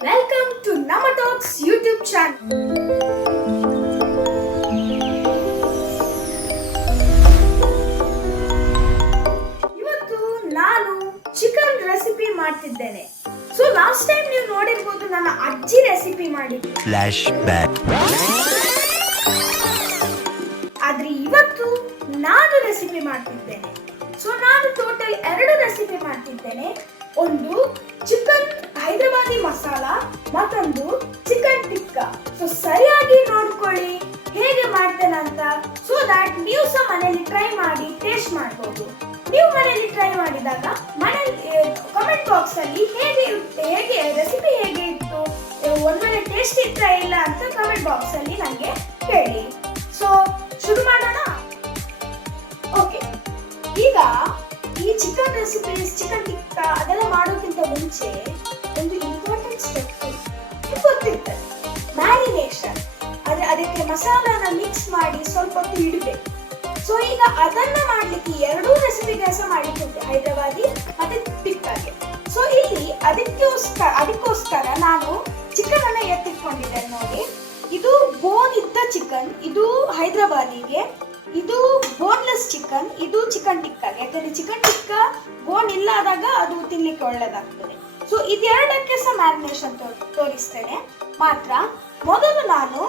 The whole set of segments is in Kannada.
Welcome to Nama Talks YouTube channel. ಇವತ್ತು ನಾನು ಚಿಕನ್ ರೆಸಿಪಿ ಮಾಡ್ತಿದ್ದೇನೆ. ಸೊ ಲಾಸ್ಟ್ ಟೈಮ್ ನೀವು ನೋಡಿರಬಹುದು ನನ್ನ ಅಜ್ಜಿ ರೆಸಿಪಿ ಮಾಡಿದ್ರು. Flash back. ಆದ್ರೆ ಇವತ್ತು ನಾನು ರೆಸಿಪಿ ಮಾಡ್ತಿದ್ದೇನೆ. ಸೊ ನಾನು ಟೋಟಲ್ 2 ರೆಸಿಪಿ ಮಾಡ್ತಿದ್ದೇನೆ. ಒಂದು ಚಿಕನ್ ಹೈದರಾಬಾದಿ ಮಸಾಲ, ಮತ್ತೊಂದು ಚಿಕನ್ ಟಿಕ್ಕಾ. ಸೊ ಸರಿಯಾಗಿ ನೋಡ್ಕೊಳ್ಳಿ ಹೇಗೆ ಮಾಡ್ತೇನೆ ಅಂತ, ಸೊ ದಟ್ ನೀವು ಸಹ ಮನೆಯಲ್ಲಿ ಟ್ರೈ ಮಾಡಿ ಟೇಸ್ಟ್ ಮಾಡಬಹುದು. ನೀವು ಮನೆಯಲ್ಲಿ ಟ್ರೈ ಮಾಡಿದಾಗ ಮನೆಯಲ್ಲಿ ಕಮೆಂಟ್ ಬಾಕ್ಸ್ ಅಲ್ಲಿ ಹೇಗೆ ರೆಸಿಪಿ ಹೇಗೆ ಇತ್ತು, ಒಂದೊಳ್ಳೆ ಟೇಸ್ಟ್ ಇತ್ತಾ ಇಲ್ಲ ಅಂತ ಕಮೆಂಟ್ ಬಾಕ್ಸ್ ಅಲ್ಲಿ ನನಗೆ ಹೇಳಿ. ಸೊ ಶುರು ಮಾಡೋಣ. ಓಕೆ, ಈಗ ಈ ಚಿಕನ್ ರೆಸಿಪೀಸ್, ಚಿಕನ್ ಟಿಕ್ಕಾ ಅದೆಲ್ಲ ಮಾಡೋಕ್ಕಿಂತ ಮುಂಚೆ ಒಂದು ಇಂಪಾರ್ಟೆಂಟ್ ಸ್ಟೆಪ್ ಗೊತ್ತಿರ್ತದೆ, ಮ್ಯಾರಿನೇಷನ್. ಅದಕ್ಕೆ ಮಸಾಲಾನ ಮಿಕ್ಸ್ ಮಾಡಿ ಸ್ವಲ್ಪ ಹೊತ್ತು ಇಡಬೇಕು. ಸೊ ಈಗ ಅದನ್ನ ಮಾಡ್ಲಿಕ್ಕೆ 2 ರೆಸಿಪಿ ಕೆಲಸ ಮಾಡಿಕೊಟ್ಟೆ, ಹೈದರಾಬಾದಿ ಮತ್ತೆ ಟಿಕ್ಕಾಗೆ. ಸೊ ಇಲ್ಲಿ ಅದಕ್ಕೋಸ್ಕರ ನಾನು ಚಿಕನ್ ಅನ್ನ ಎತ್ತಿಟ್ಕೊಂಡಿದ್ದೇನೆ. ನೋಡಿ, ಇದು ಬೋನ್ ಇದ್ದ ಚಿಕನ್, ಇದು ಹೈದರಾಬಾದಿಗೆ, ಇದು ಬೋನ್ಲೆಸ್ ಚಿಕನ್, ಇದು ಚಿಕನ್ ಟಿಕ್ಕಾಗೆ. ಯಾಕಂದ್ರೆ ಚಿಕನ್ ಟಿಕ್ಕಾ ಬೋನ್ ಇಲ್ಲ ಆದಾಗ ಅದು ತಿನ್ಲಿಕ್ಕೆ ಒಳ್ಳೇದಾಗ್ತದೆ. ಸೊ ಇದೆರಡಕ್ಕೆ ಸಹ ಮ್ಯಾರಿನೇಷನ್ ತೋರಿಸ್ತೇನೆ. ಮಾತ್ರ ಮೊದಲು ನಾನು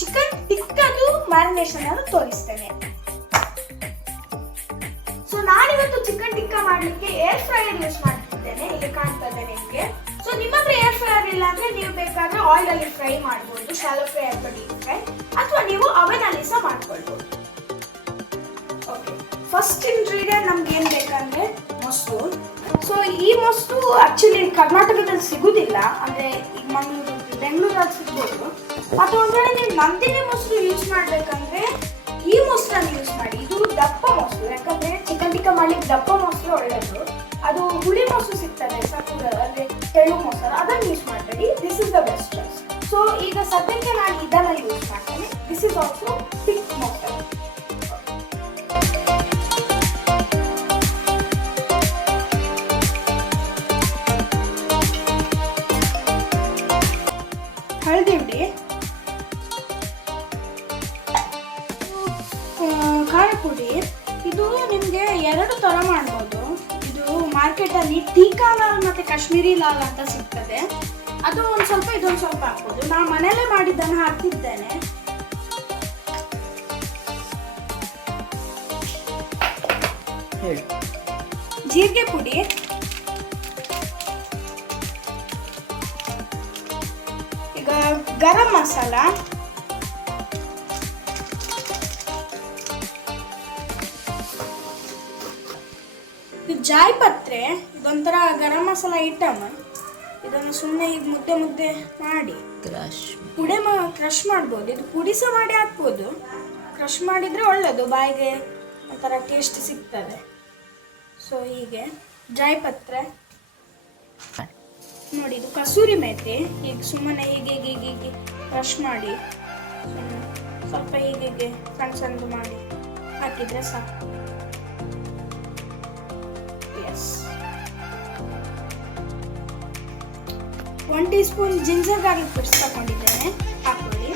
ಚಿಕನ್ ಟಿಕ್ಕದು ಮ್ಯಾರಿನೇಷನ್ ಅನ್ನು ತೋರಿಸ್ತೇನೆ. ಸೊ ನಾನಿವತ್ತು ಚಿಕನ್ ಟಿಕ್ಕಾ ಮಾಡ್ಲಿಕ್ಕೆ ಏರ್ ಫ್ರೈಯರ್ ಯೂಸ್ ಮಾಡ್ತಿದ್ದೇನೆ. ಇಲ್ಲಿ ಕಾಣ್ತಾ ಇದೆ ನಿಮಗೆ. ಸೊ ನಿಮ್ಮ ಹತ್ರ ಏರ್ ಫ್ರೈಯರ್ ಇಲ್ಲ ಅಂದ್ರೆ ನೀವು ಬೇಕಾದ್ರೆ ಆಯಿಲ್ ಅಲ್ಲಿ ಫ್ರೈ ಮಾಡಬಹುದು, ಶಾಲೋ ಫ್ರೈ ಅಥವಾ ಡೀಪ್ ಫ್ರೈ, ಅಥವಾ ನೀವು ಅವನ್ ಅಲ್ಲಿ ಸಹ ಮಾಡ್ಕೊಳ್ಬಹುದು. ಓಕೆ, ಫಸ್ಟ್ ಇಂಗ್ರೀಡಿಯಂಟ್ ನಮ್ಗೆ ಏನ್ ಬೇಕಂದ್ರೆ ಮೊಸರು. ಸೊ ಈ ಮೊಸರು ಆಕ್ಚುಲಿ ಕರ್ನಾಟಕದಲ್ಲಿ ಸಿಗುದಿಲ್ಲ, ಅಂದ್ರೆ ಈಗ ಮಂಗಳೂರು, ಬೆಂಗಳೂರಲ್ಲಿ ಸಿಗ್ಬೋದು. ಅಥವಾ ಒಂದ್ ವೇಳೆ ನೀವು ನಂದಿನಿ ಮೊಸರು ಯೂಸ್ ಮಾಡ್ಬೇಕಂದ್ರೆ ಈ ಮೊಸರನ್ನು ಯೂಸ್ ಮಾಡಿ. ಇದು ದಪ್ಪ ಮೊಸರು, ಯಾಕಂದ್ರೆ ಚಿಕನ್ ಟಿಕ್ಕಾ ಮಾಡ್ಲಿಕ್ಕೆ ದಪ್ಪ ಮೊಸರು ಒಳ್ಳೆಯದು. ಅದು ಹುಳಿ ಮೊಸರು ಸಿಗ್ತದೆ ಸಪೂರ, ಅಂದ್ರೆ ತೆಳು ಮೊಸರು, ಅದನ್ನು ಯೂಸ್ ಮಾಡಬೇಡಿ. This is the best choice. So ಈಗ ಸದ್ಯಕ್ಕೆ ನಾನು ಇದನ್ನ ಯೂಸ್ ಮಾಡ್ತೇನೆ. ದಿಸ್ ಇಸ್ ಆಲ್ಸೋ ಥಿಕ್ ಮೊಸರು. ಹಳದಿ ಹುಡಿ, ಖಾರ ಪುಡಿ. ಇದು ನಿಮಗೆ 2 ತರ ಮಾಡ್ಬೋದು. ಇದು ಮಾರ್ಕೆಟಲ್ಲಿ ತೀಖಾ ಲಾಲ್ ಮತ್ತೆ ಕಾಶ್ಮೀರಿ ಲಾಲ್ ಅಂತ ಸಿಗ್ತದೆ. ಅದು ಒಂದು ಸ್ವಲ್ಪ, ಇದೊಂದು ಸ್ವಲ್ಪ ಹಾಕ್ಬೋದು. ನಾನು ಮನೆಯಲ್ಲೇ ಮಾಡಿದ್ದನ್ನು ಹಾಕ್ತಿದ್ದೇನೆ. ಜೀರಿಗೆ ಪುಡಿ, ಈಗ ಗರಂ ಮಸಾಲ, ಜಾಯಿಪತ್ರೆ. ಇದೊಂಥರ ಗರಂ ಮಸಾಲ ಐಟಮ್. ಇದನ್ನು ಸುಮ್ಮನೆ ಈಗ ಮುದ್ದೆ ಮಾಡಿ ಕ್ರಶ್ ಮಾಡ್ಬೋದು. ಇದು ಪುಡಿ ಸಹ ಮಾಡಿ ಹಾಕ್ಬೋದು. ಕ್ರಶ್ ಮಾಡಿದ್ರೆ ಒಳ್ಳೆಯದು, ಬಾಯಿಗೆ ಒಂಥರ ಟೇಸ್ಟ್ ಸಿಗ್ತದೆ. ಸೊ ಹೀಗೆ ಜಾಯಿಪತ್ರೆ ನೋಡಿ, ಇದು ಕಸೂರಿ ಮೇಥಿ. ಈಗ ಸುಮ್ಮನೆ ಹೀಗೆ ಕ್ರಶ್ ಮಾಡಿ ಸ್ವಲ್ಪ ಹೀಗೆ ಸಣ್ಣದು ಮಾಡಿ ಹಾಕಿದ್ರೆ ಸಾಕು. 1 tea spoon ginger garlic paste ತಗೊಂಡಿದ್ದೇನೆ, ಹಾಕೊಳ್ಳಿ.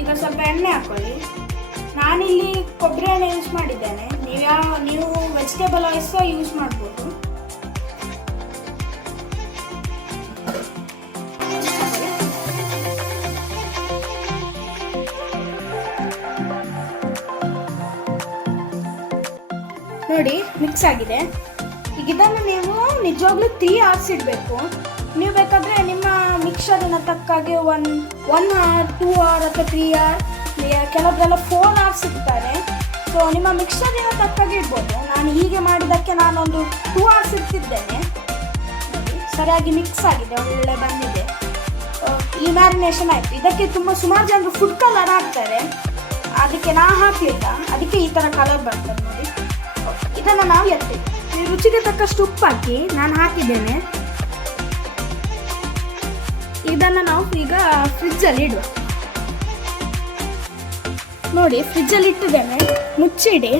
ಈಗ ಸ್ವಲ್ಪ ಎಣ್ಣೆ ಹಾಕೊಳ್ಳಿ. ನಾನಿಲ್ಲಿ ಕೊಬ್ಬರಿ ಎಣ್ಣೆ ಯೂಸ್ ಮಾಡಿದ್ದೇನೆ. ನೀವು ವೆಜಿಟೇಬಲ್ ಆಯಿಲ್ ಸಹ ಯೂಸ್ ಮಾಡ್ಬೋದು. ನೋಡಿ, ಮಿಕ್ಸ್ ಆಗಿದೆ. ಈಗ ಇದನ್ನು ನೀವು ನಿಜವಾಗ್ಲೂ 3 hours ಇಡಬೇಕು. ನೀವು ಬೇಕಾದರೆ ನಿಮ್ಮ ಮಿಕ್ಸರಿನ ತಕ್ಕಾಗೆ 1 hour, 2 hour ಅಥವಾ 3 hour, ಕೆಲವರೆಲ್ಲ 4 hours ಇಡ್ತಾರೆ. ಸೊ ನಿಮ್ಮ ಮಿಕ್ಸರಿನ ತಕ್ಕಾಗೆ ಇಡ್ಬೋದು. ನಾನು ಹೀಗೆ ಮಾಡಿದ್ದಕ್ಕೆ ನಾನೊಂದು 2 hours ಇಡ್ತಿದ್ದೇನೆ. ಸರಿಯಾಗಿ ಮಿಕ್ಸ್ ಆಗಿದೆ, ಒಳ್ಳೆ ಬಂದಿದೆ. ಈ ಮ್ಯಾರಿನೇಷನ್ ಆಯಿತು. ಇದಕ್ಕೆ ಸುಮಾರು ಜನರು ಫುಡ್ ಕಲರ್ ಹಾಕ್ತಾರೆ, ಅದಕ್ಕೆ ನಾ ಹಾಕಲಿಲ್ಲ. ಅದಕ್ಕೆ ಈ ಥರ ಕಲರ್ ಬರ್ತದೆ ನೋಡಿ. ಇದನ್ನು ನಾವು ಎತ್ತಿ ರುಚಿಗೆ ತಕ್ಕಷ್ಟು ಉಪ್ಪು ಹಾಕಿ ನಾನು ಹಾಕಿದ್ದೇನೆ. ಇದನ್ನು ನಾವು ಈಗ ಫ್ರಿಜ್ಜಲ್ಲಿ ಇಡುವ. ನೋಡಿ, ಫ್ರಿಜ್ಜಲ್ಲಿ ಇಟ್ಟಿದ್ದೇನೆ, ಮುಚ್ಚಿಡಿ.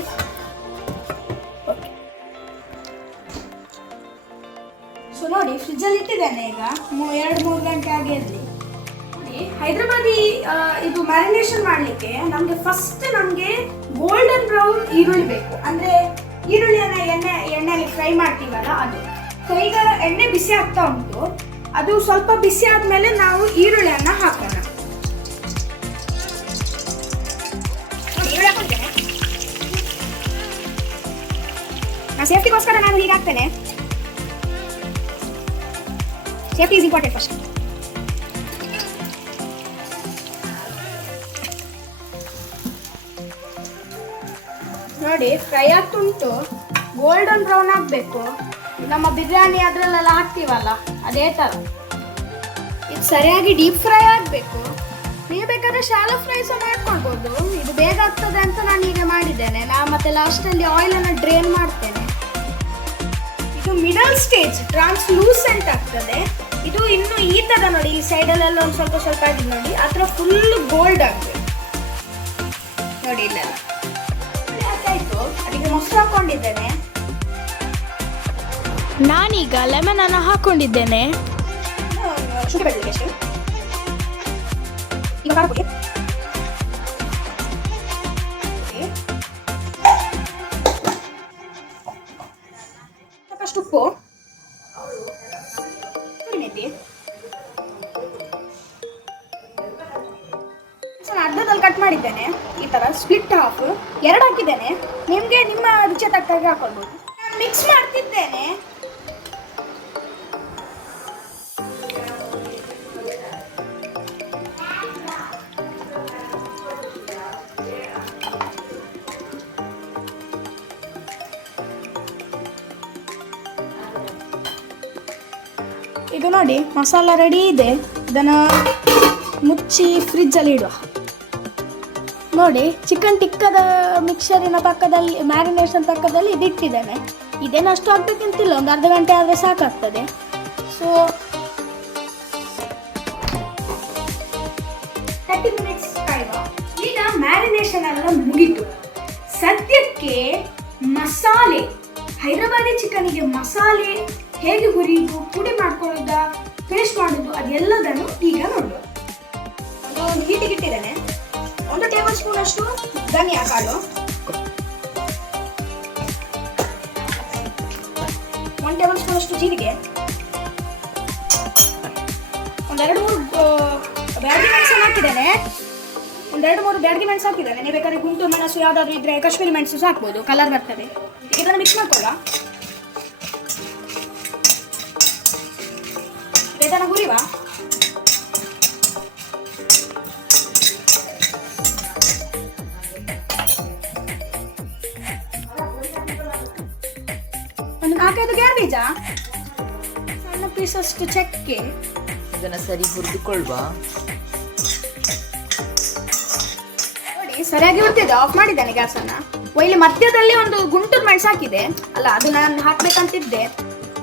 ಫ್ರಿಜ್ಜಲ್ಲಿ ಇಟ್ಟಿದ್ದೇನೆ ಈಗ 2-3 ಗಂಟೆ ಆಗಿರಲಿ. ನೋಡಿ ಹೈದರಾಬಾದಿ ಇದು ಮ್ಯಾರಿನೇಷನ್ ಮಾಡಲಿಕ್ಕೆ ನಮಗೆ ಗೋಲ್ಡನ್ ಬ್ರೌನ್ ಈರುಳ್ಳಿ ಬೇಕು. ಅಂದರೆ ಈರುಳ್ಳಿಯನ್ನು ಎಣ್ಣೆಯಲ್ಲಿ ಫ್ರೈ ಮಾಡ್ತೀವಲ್ಲ ಅದು. ಸೊ ಈಗ ಎಣ್ಣೆ ಬಿಸಿ ಆಗ್ತಾ ಉಂಟು. ಅದು ಸ್ವಲ್ಪ ಬಿಸಿ ಆದಮೇಲೆ ನಾವು ಈರುಳ್ಳಿಯನ್ನು ಹಾಕೋಣ. ಈರುಳ್ಳಿ ಹಾಕೊಳ್ತೇನೆ. ಸೇಫ್ಟಿಗೋಸ್ಕರ ನಾನು ಹೀಗೆ ಹಾಕ್ತೇನೆ. Safety is important first. ನೋಡಿ ಫ್ರೈ ಆಗ್ತುಂಟು, ಗೋಲ್ಡನ್ ಬ್ರೌನ್ ಆಗಬೇಕು. ನಮ್ಮ ಬಿರಿಯಾನಿ ಅದರಲ್ಲೆಲ್ಲ ಹಾಕ್ತೀವಲ್ಲ ಅದೇ ಥರ ಇದು ಸರಿಯಾಗಿ ಡೀಪ್ ಫ್ರೈ ಆಗಬೇಕು. ನೀವು ಬೇಕಾದ್ರೆ ಶಾಲೋ ಫ್ರೈ ಸಹ ಮಾಡ್ಕೊಳ್ಬೋದು. ಇದು ಬೇಗ ಆಗ್ತದೆ ಅಂತ ನಾನು ಈಗ ಮಾಡಿದ್ದೇನೆ. ಮತ್ತೆ ಲಾಸ್ಟಲ್ಲಿ ಆಯಿಲನ್ನು ಡ್ರೈನ್ ಮಾಡ್ತೇನೆ. ಇದು ಮಿಡಲ್ ಸ್ಟೇಜ್ ಟ್ರಾನ್ಸ್ಲೂಸೆಂಟ್ ಆಗ್ತದೆ. ಇದು ಇನ್ನು ಈ ಥರ ನೋಡಿ, ಈ ಸೈಡಲ್ಲೆಲ್ಲ ಒಂದು ಸ್ವಲ್ಪ ಆಗಿದೆ ನೋಡಿ, ಆ ಥರ ಫುಲ್ ಗೋಲ್ಡ್ ಆಗಬೇಕು ನೋಡಿ. ಇಲ್ಲೆಲ್ಲ ಆಯ್ತು. ಅದಕ್ಕೆ ಮೊಸರು ಹಾಕೊಂಡಿದ್ದೇನೆ. ನಾನೀಗ ಲೆಮನ್ ಅನ್ನು ಹಾಕೊಂಡಿದ್ದೇನೆ. ಶುಂಠಿ ಬೆಳ್ಳುಳ್ಳಿ ಅಷ್ಟು. ಈಗ ಖಾರ ಪುಡಿ, ಸಾಕಷ್ಟು ಉಪ್ಪು, ಮೆಂತಿ, ಅರ್ಧದಲ್ಲಿ ಕಟ್ ಮಾಡಿದ್ದೇನೆ. ಈ ತರ ಸ್ಪ್ಲಿಟ್ ಹಾಫ್ 2 ಹಾಕಿದ್ದೇನೆ. ನಿಮಗೆ ನಿಮ್ಮ ರುಚಿ ತಕ್ಕಾಗಿ ಹಾಕೊಳ್ಬೋದು. ನಾನು ಮಿಕ್ಸ್ ಮಾಡ್ತಿದ್ದೇನೆ. ಈಗ ನೋಡಿ ಮಸಾಲ ರೆಡಿ ಇದೆ. ಇದನ್ನು ಮುಚ್ಚಿ ಫ್ರಿಜ್ಜಲ್ಲಿ ಇಡುವ. ನೋಡಿ ಚಿಕನ್ ಟಿಕ್ಕದ ಮಿಕ್ಸರಿನ ಪಕ್ಕದಲ್ಲಿ, ಮ್ಯಾರಿನೇಷನ್ ಪಕ್ಕದಲ್ಲಿ ಇದಿಟ್ಟಿದ್ದೇನೆ. ಇದೇನು ಅಷ್ಟು ಆಗಬೇಕಂತಿಲ್ಲ, ಒಂದು ಅರ್ಧ ಗಂಟೆ ಆದರೆ ಸಾಕಾಗ್ತದೆ. ಸೊ 30 ಮಿನಿಟ್ಸ್ ಕಾಯುವ. ಈಗ ಮ್ಯಾರಿನೇಷನ್ ಎಲ್ಲ ಮುಗಿತು. ಸದ್ಯಕ್ಕೆ ಮಸಾಲೆ, ಹೈದರಾಬಾದಿ ಚಿಕನಿಗೆ ಮಸಾಲೆ ಹೇಗೆ ಹುರಿಯುವುದು, ಪುಡಿ ಮಾಡ್ಕೊಳ್ಳೋದ, ಪೇಸ್ಟ್ ಮಾಡೋದು, ಅದೆಲ್ಲದನ್ನು ಈಗ ನೋಡುವ. ಒಂದು ಹೀಟಿಗೆ ಇಟ್ಟಿದ್ದೇನೆ. 1 ಟೇಬಲ್ ಸ್ಪೂನ್ ಅಷ್ಟು ಧನಿಯಾ ಕಾಳು, 1 ಟೇಬಲ್ ಸ್ಪೂನ್ ಅಷ್ಟು ಜೀರಿಗೆ, 1-2-3 ಬ್ಯಾಡಗಿ ಮೆಣಸನ್ನು ಹಾಕಿದ್ದೇನೆ. 1-2-3 ಬ್ಯಾಡಗಿ ಮೆಣಸು ಹಾಕಿದ್ದೇನೆ. ನೀವು ಬೇಕಾದ್ರೆ ಗುಂಟೂರು ಮೆಣಸು ಯಾವುದಾದ್ರೂ ಇದ್ರೆ ಕಾಶ್ಮೀರಿ ಮೆಣಸು ಹಾಕ್ಬೋದು, ಕಲರ್ ಬರ್ತದೆ. ಈಗ ಇದನ್ನು ಮಿಕ್ಸ್ ಮಾಡ್ಕೊಳ್ಳ. ಇದನ್ನು ಹುರಿವ. ಒಂದು 4-5 ಗೇರು ಬೀಜ, ಸಣ್ಣ ಪೀಸಷ್ಟು ಚಕ್ಕೆ. ಇದನ್ನ ಸರಿ ಹುರಿದುಕೊಳ್ಳುವ. ನೋಡಿ ಸರಿಯಾಗಿ ಹುರಿದಿದೆ. ಆಫ್ ಮಾಡಿದ್ದೇನೆ ಗ್ಯಾಸನ್ನು. ಇಲ್ಲಿ ಮಧ್ಯದಲ್ಲಿ ಒಂದು ಗುಂಟೂರು ಮೆಣಸು ಹಾಕಿದೆ ಅಲ್ಲ, ಅದು ನಾನು ಹಾಕ್ಬೇಕಂತಿದ್ದೆ.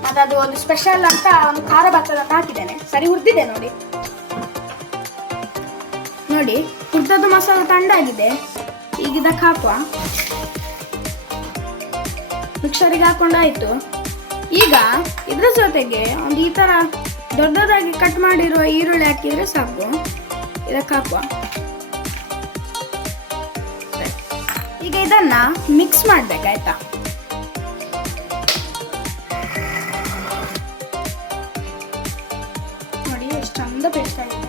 ಮತ್ತೆ ಅದು ಒಂದು ಸ್ಪೆಷಲ್ ಅಂತ ಒಂದು ಖಾರ ಬರ್ತದೆ ಅಂತ ಹಾಕಿದ್ದೇನೆ. ಸರಿ ಹುರಿದಿದೆ ನೋಡಿ. ನೋಡಿ ಹುರಿದದ್ದು ಮಸಾಲ ತಂಡಾಗಿದೆ. ಈಗ ಇದಕ್ಕೆ ಹಾಕುವ. ಮಿಕ್ಸರಿಗೆ ಹಾಕೊಂಡಾಯ್ತು. ಈಗ ಇದ್ರ ಜೊತೆಗೆ ಒಂದು ಈ ಥರ ದೊಡ್ಡದಾಗಿ ಕಟ್ ಮಾಡಿರುವ ಈರುಳ್ಳಿ ಹಾಕಿದರೆ ಸಾಕು. ಇದಕ್ಕೆ ಹಾಕುವ. ಈಗ ಇದನ್ನ ಮಿಕ್ಸ್ ಮಾಡ್ಬೇಕಾಯ್ತಾ. ನೋಡಿ ಎಷ್ಟು ಚಂದ ಪೇಸ್ಟ್ ಆಗಿದೆ.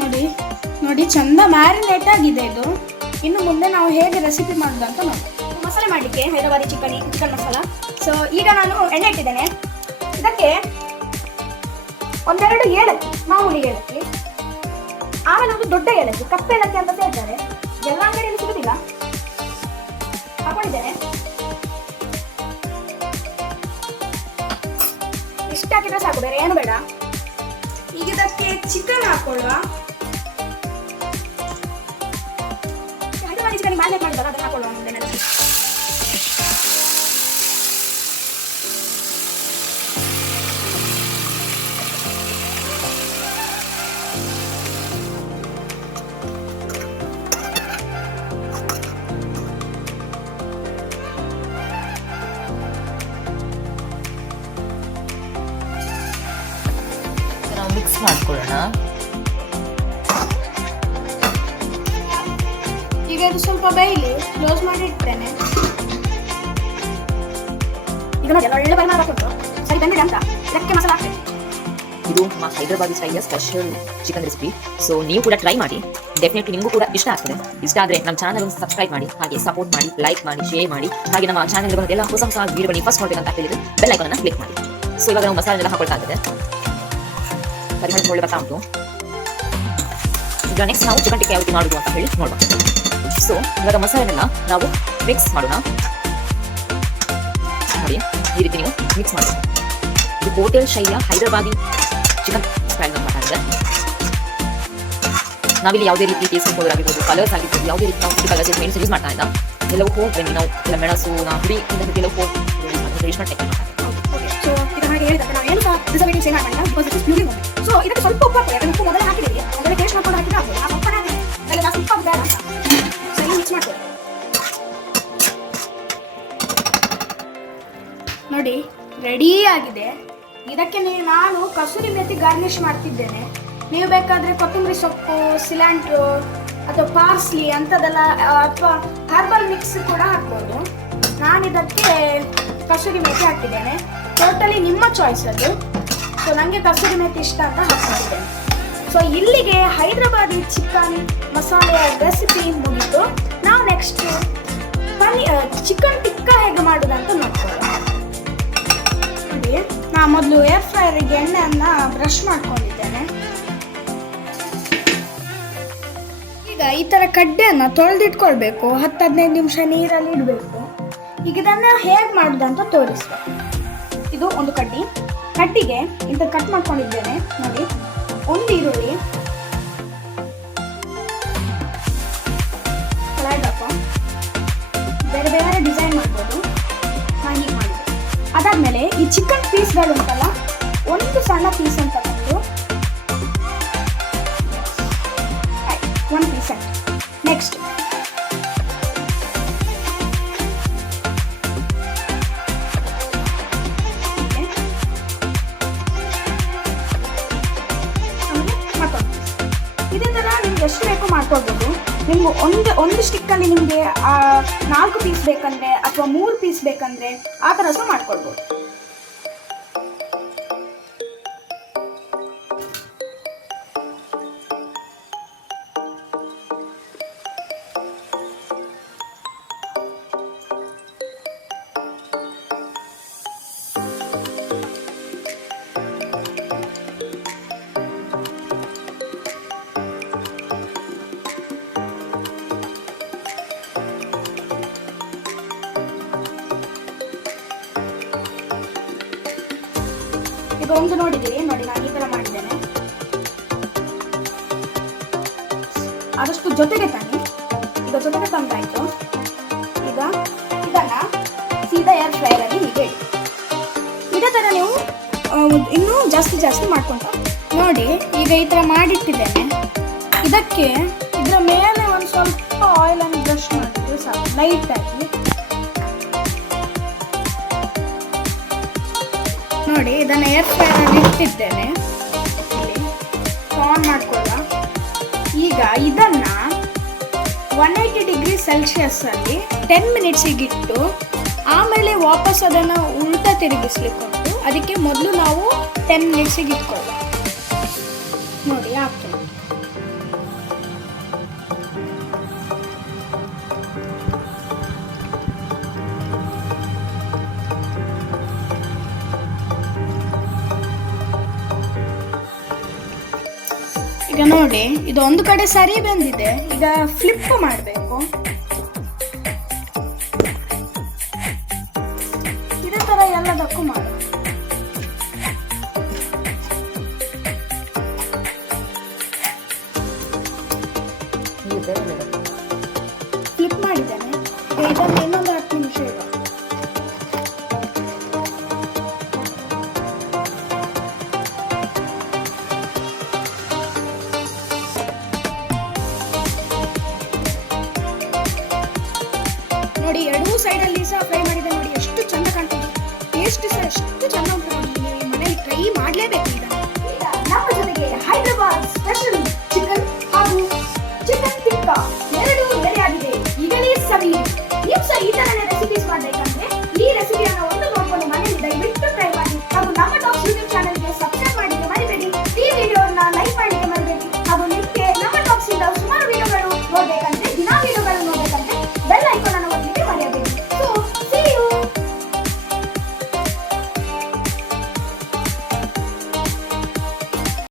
ನೋಡಿ ನೋಡಿ ಚಂದ ಮ್ಯಾರಿನೇಟ್ ಆಗಿದೆ ಇದು. ಇನ್ನು ಮುಂದೆ ನಾವು ಹೇಗೆ ರೆಸಿಪಿ ಮಾಡೋದು ಅಂತ ನೋಡಿ. ಮಸಾಲೆ ಮಾಡಲಿಕ್ಕೆ ಹೈದರಾಬಾದಿ ಚಿಕನ್ ಮಸಾಲ. ಸೊ ಈಗ ನಾನು ಎಣ್ಣೆ ಇಟ್ಟಿದ್ದೇನೆ. ಇದಕ್ಕೆ 1-2 ಏಲಕ್ಕಿ, ಮಾಮೂಲಿ ಏಲಕ್ಕಿ, ಆಮೇಲೆ ಒಂದು ದೊಡ್ಡ ಏಲಕ್ಕಿ, ಕಪ್ಪು ಏಲಕ್ಕಿ ಅಂತ ಹೇಳ್ತಾರೆ, ಎಲ್ಲ ಅಂಗಡಿಯಲ್ಲಿ ಸಿಗುದಿಲ್ಲ, ಹಾಕೊಂಡಿದ್ದೇನೆ. ಇಷ್ಟು ಹಾಕಿದ್ರೆ ಸಾಕು, ಬೇರೆ ಏನು ಬೇಡ. ಈಗ ಇದಕ್ಕೆ ಚಿಕನ್ ಹಾಕೊಳ್ಳುವ. ಹೈದರಾಬಾದಿ ಚಿಕನ್ ಮ್ಯಾರಿನೇಟ್ ಮಾಡಿದಾಗ ಅದನ್ನು ಹಾಕೊಳ್ಳುವ ಮುಂದೆ ನನಗೆ. ಮಾಡ್ಕೊಳ್ಳೋಣ. ಈಗ ಇದು ಸ್ವಲ್ಪ ಬೇಯಲಿ, ಕ್ಲೋಸ್ ಮಾಡಿ ಇಡ್ತೇನೆ. ಈಗ ನೋಡಿ ಒಳ್ಳೆ ಬಣ್ಣ ಹಾಕೊಂಡು ಸರಿ ಬಂದಿದೆ ಅಂತ ಇದಕ್ಕೆ ಮಸಾಲ ಹಾಕ್ತೇನೆ. ಇದು ನಮ್ಮ ಹೈದರಾಬಾದಿ ಸ್ಟೈಲಿಯ ಸ್ಪೆಷಲ್ ಚಿಕನ್ ರೆಸಿಪಿ. ಸೊ ನೀವು ಕೂಡ ಟ್ರೈ ಮಾಡಿ, ಡೆಫಿನೆಟ್ಲಿ ನಿಮಗೂ ಕೂಡ ಇಷ್ಟ ಆಗ್ತದೆ. ಇಷ್ಟ ಆದರೆ ನಮ್ಮ ಚಾನಲ್ ಸಬ್ಸ್ಕ್ರೈಬ್ ಮಾಡಿ, ಹಾಗೆ ಸಪೋರ್ಟ್ ಮಾಡಿ, ಲೈಕ್ ಮಾಡಿ, ಶೇರ್ ಮಾಡಿ. ಹಾಗೆ ನಮ್ಮ ಚಾನಲ್ ಎಲ್ಲ ಹೊಸ ಹೊಸ ವೀಡಿಯೋಗಳು ಫಸ್ಟ್ ನೋಡಬೇಕಂತ ಹೇಳಿದ್ರೆ ಬೆಲ್ ಐಕಾನ್ ಅನ್ನು ಕ್ಲಿಕ್ ಮಾಡಿ. ಸೊ ಇವಾಗ ನಾವು ಮಸಾಲೆ ಎಲ್ಲ ಹಾಕೊಳ್ತಾ ಇದ್ದೇವೆ. ಪರಿಮಳ ಒಳ್ಳೆ ಬರ್ತಾ ಉಂಟು. ಈಗ ನೆಕ್ಸ್ಟ್ ನಾವು ಚಿಕನ್ ಟಿಕ್ಕ ಯಾವ ರೀತಿ ಮಾಡೋದು ಅಂತ ಹೇಳಿ ನೋಡುವ. ಸೊ ಇವಾಗ ಮಸಾಲೆನೆಲ್ಲ ನಾವು ಮಿಕ್ಸ್ ಮಾಡೋಣ. ನೋಡಿ ಈ ರೀತಿ ನೀವು ಮಿಕ್ಸ್ ಮಾಡಬೇಕು. ಇದು ಹೋಟೆಲ್ ಶೈಲಿಯ ಹೈದರಾಬಾದಿ ಚಿಕನ್ ಸ್ಟೈಲ್ ಅಂತ ಮಾತಾಡಿದ್ರೆ ನಾವಿಲ್ಲಿ ಯಾವುದೇ ರೀತಿ ಟೇಸ್ಟ್ ಪೌಡರ್ ಆಗಿರ್ಬೋದು, ಕಲರ್ಸ್ ಆಗಿರ್ಬೋದು, ಯಾವುದೇ ರೀತಿ ನಾವು ಕಲರ್ಸ್ ಮೇನ್ಸ್ ಯೂಸ್ ಮಾಡ್ತಾ ಇಲ್ಲ. ಎಲ್ಲವೂ ಹೋಗಿ ನಾವು ಎಲ್ಲ ಮೆಣಸು ಹುಡಿ ಎಲ್ಲವೂ ಹೋಗಿ ಟ್ರೆಡಿಷನಲ್ ಟೆಕ್ನಿಕ್ ಮಾಡ್ತಾ ಇದ್ದೀವಿ. ಸೊ ಈಗ ಹಾಗೆ ಹೇಳಿದಾಗ ನಾವು ಏನು ಪ್ರಿಸರ್ವೇಟಿವ್ಸ್ ಏನು ಹಾಕಲ್ಲ, because it is puree moment. So ಇದಕ್ಕೆ ಸ್ವಲ್ಪ ಉಪ್ಪು ಹಾಕಿ, ಅದನ್ನು ಉಪ್ಪು ಮೊದಲೇ ಹಾಕಿದ್ದೀವಿ, ಅದನ್ನು ಟೇಸ್ಟ್ ಮಾಡ್ಕೊಂಡು ಹಾಕಿದ್ರೆ ಆಗ್ಬೋದು. ಆ ಉಪ್ಪು ಹಾಕಿ ಅದೆಲ್ಲ ಜಾಸ್ತಿ ಉಪ್ಪು ಬೇಡ ಅಂತ ಸರಿ ಮಿಕ್ಸ್ ಮಾಡ್ಕೊಳ್ಳಿ. ನೋಡಿ ರೆಡಿ ಆಗಿದೆ. ಇದಕ್ಕೆ ನಾನು ಕಸೂರಿ ಮೇಥಿ ಗಾರ್ನಿಷ್ ಮಾಡ್ತಿದ್ದೇನೆ. ನೀವು ಬೇಕಾದರೆ ಕೊತ್ತಂಬರಿ ಸೊಪ್ಪು, ಸಿಲಾಂಟ್ರೋ ಅಥವಾ ಪಾರ್ಸ್ಲಿ ಅಂಥದ್ದೆಲ್ಲ ಅಥವಾ ಹರ್ಬಲ್ ಮಿಕ್ಸ್ ಕೂಡ ಹಾಕ್ಬೋದು. ನಾನು ಇದಕ್ಕೆ ಕಸೂರಿ ಮೇಥಿ ಹಾಕಿದ್ದೇನೆ. ಟೋಟಲಿ ನಿಮ್ಮ ಚಾಯ್ಸ್ ಅದು. ಸೊ ನನಗೆ ಕಸೂರಿ ಮೇಥಿ ಇಷ್ಟ ಅಂತ ಹಾಕ್ತಿದ್ದೇನೆ. ಸೊ ಇಲ್ಲಿಗೆ ಹೈದರಾಬಾದಿ ಚಿಕನ್ ಮಸಾಲೆಯ ರೆಸಿಪಿ ಮುಗಿತು. ನಾವು ನೆಕ್ಸ್ಟ್ ಚಿಕನ್ ಟಿಕ್ಕಾ ಹೇಗೆ ಮಾಡೋದಂತ ನೋಡ್ಕೊಳ್ಳೋಣ. ನೋಡಿ ನಾ ಮೊದಲು ಏರ್ ಫ್ರೈಯರ್ಗೆ ಎಣ್ಣೆಯನ್ನು ಬ್ರಷ್ ಮಾಡ್ಕೊಂಡಿದ್ದೇನೆ. ಈಗ ಈ ಥರ ಕಡ್ಡೆಯನ್ನು ತೊಳೆದಿಟ್ಕೊಳ್ಬೇಕು. 10-15 ನಿಮಿಷ ನೀರಲ್ಲಿ ಇಡಬೇಕು. ಈಗ ಇದನ್ನು ಹೇಗೆ ಮಾಡೋದಂತ ತೋರಿಸುವ. ಇದು ಒಂದು ಕಡ್ಡಿಗೆ ಇಂಥ ಕಟ್ ಮಾಡ್ಕೊಂಡಿದ್ದೇನೆ. ನೋಡಿ ಒಂದು ಈರುಳ್ಳಿ, ಕಲಾಯ್ದಪ್ಪ, ಬೇರೆ ಬೇರೆ ಡಿಸೈನ್ ಮಾಡ್ಬೋದು. ನಾನು ಹೀಗೆ ಮಾಡಿದೆ. ಅದಾದಮೇಲೆ ಈ ಚಿಕನ್ ಪೀಸ್ಗಳು ಉಂಟಲ್ಲ, ಒಂದು ಸಣ್ಣ ಪೀಸ್ ಅಂತ ಬಂದು ಒಂದು ಪೀಸ್ ಆಯ್ತು. ನೆಕ್ಸ್ಟ್ ಇದೇ ಥರ ನಿಮ್ಗೆ ಎಷ್ಟು ಬೇಕೋ ಮಾಡ್ಕೊಳ್ಬೋದು. ನಿಮ್ಗೆ ಒಂದು ಸ್ಟಿಕ್ಕಲ್ಲಿ ನಿಮಗೆ 4 ಪೀಸ್ ಬೇಕಂದ್ರೆ ಅಥವಾ 3 ಪೀಸ್ ಬೇಕಂದ್ರೆ ಆ ಥರ ಸಹ ಮಾಡ್ಕೊಳ್ಬೋದು. ಈಗ ಒಂದು ನೋಡಿದ್ದೀರಿ, ನೋಡಿ ನಾನು ಈ ಥರ ಮಾಡಿದ್ದೇನೆ. ಆದಷ್ಟು ಜೊತೆಗೆ ತಾನೆ. ಈಗ ಜೊತೆಗೆ ತಂದಾಯಿತು. ಈಗ ಇದನ್ನು ಸೀದಾ ಏರ್ ಫ್ರೈಯರಲ್ಲಿ ಹೀಗೆ ಇಡಿ. ಇದೇ ಥರ ನೀವು ಇನ್ನೂ ಜಾಸ್ತಿ ಮಾಡ್ಕೊಂತ ನೋಡಿ. ಈಗ ಈ ಥರ ಮಾಡಿಟ್ಟಿದ್ದೇನೆ. ಇದಕ್ಕೆ ಇದರ ಮೇಲೆ ಒಂದು ಸ್ವಲ್ಪ ಆಯಿಲನ್ನು ಬ್ರಷ್ ಮಾಡಿದ್ರೆ ಸಾಕು, ಲೈಟಾಗಿ. ನೋಡಿ ಇದನ್ನು ಏರ್ ಫ್ರೈಯರಲ್ಲಿ ಇಟ್ಟಿದ್ದೇನೆ. ಆನ್ ಮಾಡ್ಕೊಳ್ಳ. ಈಗ ಇದನ್ನು 180 ಡಿಗ್ರಿ ಸೆಲ್ಸಿಯಸ್ಸಲ್ಲಿ 10 ಮಿನಿಟ್ಸಿಗೆ ಇಟ್ಟು ಆಮೇಲೆ ವಾಪಸ್ ಅದನ್ನು ಉಲ್ಟಾ ತಿರುಗಿಸ್ಲಿಕ್ಕೆ ಉಂಟು. ಅದಕ್ಕೆ ಮೊದಲು ನಾವು 10 ಮಿನಿಟ್ಸಿಗೆ ಇಟ್ಕೊಳ್ಳ. ನೋಡಿ ಆಗ್ತದೆ. ಈಗ ನೋಡಿ ಇದು ಒಂದು ಕಡೆ ಸರಿ ಬೆಂದಿದೆ. ಈಗ ಫ್ಲಿಪ್ ಮಾಡಬೇಕು. ಇದೇ ತರ ಎಲ್ಲದಕ್ಕೂ ಮಾಡು. ಫ್ಲಿಪ್ ಮಾಡಿದ್ದೇನೆ. ಇದನ್ನು ಇನ್ನೊಂದು 10 ನಿಮಿಷ ಇಡು. ನೋಡಿ ಎರಡೂ ಸೈಡಲ್ಲಿ ಸಹ ಫ್ರೈ ಮಾಡಿದೆ. ನೋಡಿ ಎಷ್ಟು ಚಂದ ಕಾಣ್ತದೆ. ಟೇಸ್ಟ್ ಸಹ ಎಷ್ಟು ಚಂದ ಉಂಟು. ನೋಡಿ ನೀವು ಮನೇಲಿ ಟ್ರೈ ಮಾಡಲೇಬೇಕು.